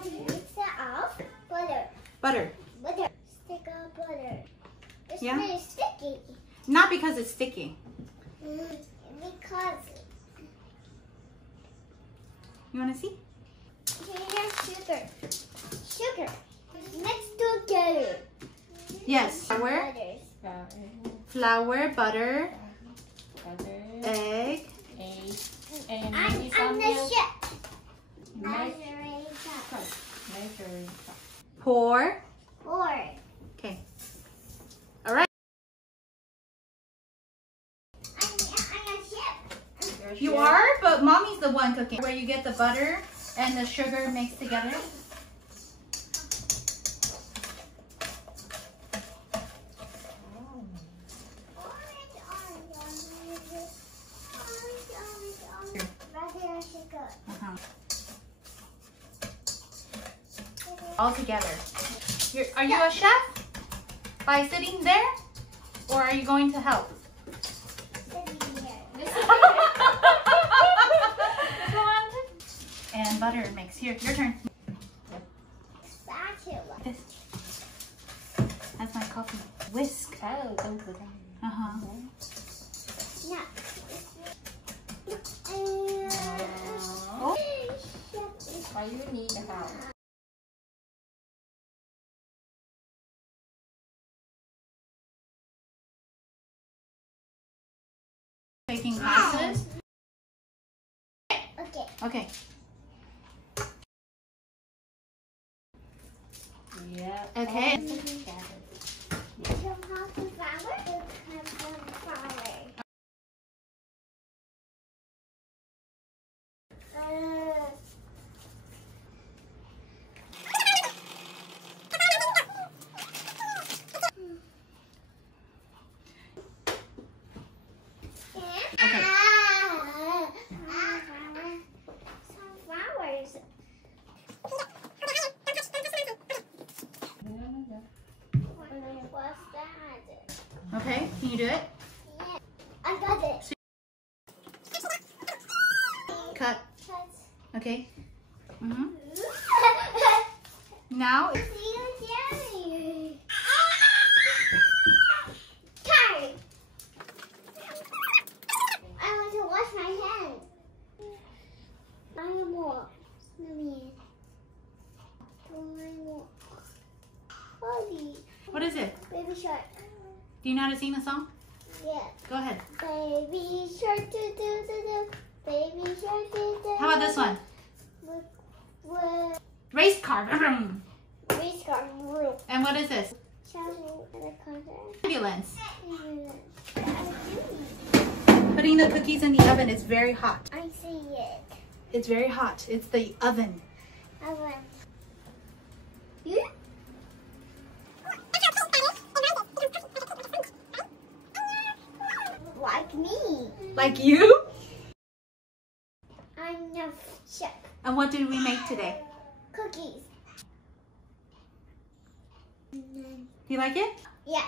want to mix it up. Butter. Butter. Butter. Stick of butter. It's Yeah? really sticky. Not because it's sticky. Because You want to see? here's sugar. Sugar. Mixed together. Yes. Flour, Flour, butter, butter, egg. and I'm maybe some the milk. chef. Measuring cup. Measuring cup. Pour. Or Okay. All right. I'm a chef. You are, but mommy's the one cooking. Where you get the butter and the sugar mixed together. Uh-huh. All together. Are you a chef? By sitting there? Or are you going to help? And butter mix. Here, your turn. This. That's my coffee. Whisk. Oh, don't put that. Uh-huh. Oh. Why you need the help? Taking classes. Okay. Okay. Yeah. Okay. So how to flour? Okay. Some flowers. What's that? Okay. Can you do it? Yeah, I got it. Cut. Cut. Okay. Mm-hmm. Now. See you, Jerry. Sorry. I want to wash my hands. I more. Holy. What is it? Baby shark. Do you know how to sing the song? Yeah. Go ahead. Baby shark do do do do. Baby shark do do. How about this one? Race car. Race car rule. And what is this? Shovel and a contact. Ambulance. Putting the cookies in the oven is very hot. I see it. It's very hot. It's the oven. Oven. You? Like me. Like you? I'm the chef. And what did we make today? Cookies. You like it? Yeah.